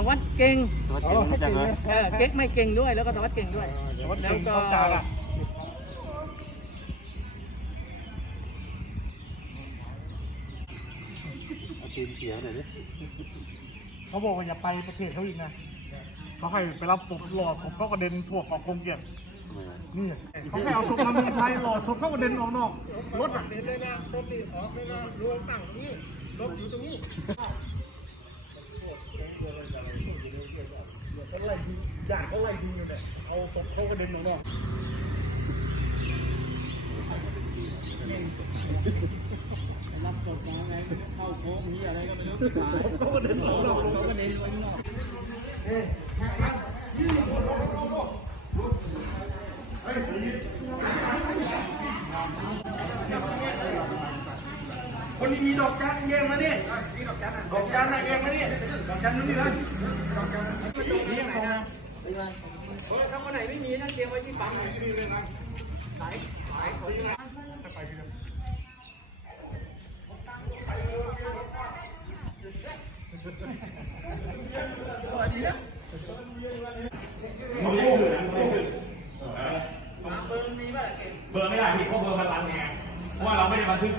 ารวัตรเก่งตัวเก่งรู้จักเลยเออเก่งไม่เก่งด้วย แล้วก็สารวัตรเก่งด้วยแล้วก็เอาตีนเสียหน่อยดิเขาบอกว่าอย่าไปประเทศเขาอีกนะเขาให้ไปรับศพหล่อศพเขากระเด็นทั่วเกาะกงเกียรตินี่เขาให้เอาศพมาเมืองไทยหล่อศพเขากระเด็นออกนอกรถอะออกเลยนะไรยิงอยากเขาไล่ยิงเลยเนี่ยเอาศพเขากระเด็นออกนอกรับกดมาไงเข้าโค้งนี่อะไรก็ไม่รู้เขาก็เดินออกเขาก็เดินไปข้างนอกคนคนี้มีดอกจันเองมาเนี่ยดอกจันดอกจันะเองมาเนี่ยดอกจันนู่นนี่เลยดอกจันนี่ยังของนะ ถ้าคนไหนไม่มีนั่นเตรียมไว้ที่ปั๊มเลยขายขายของเบอร์ไม่ได้พี่เพราะเบอร์มันรันไงเพราะว่าเราไม่ได้บันทึก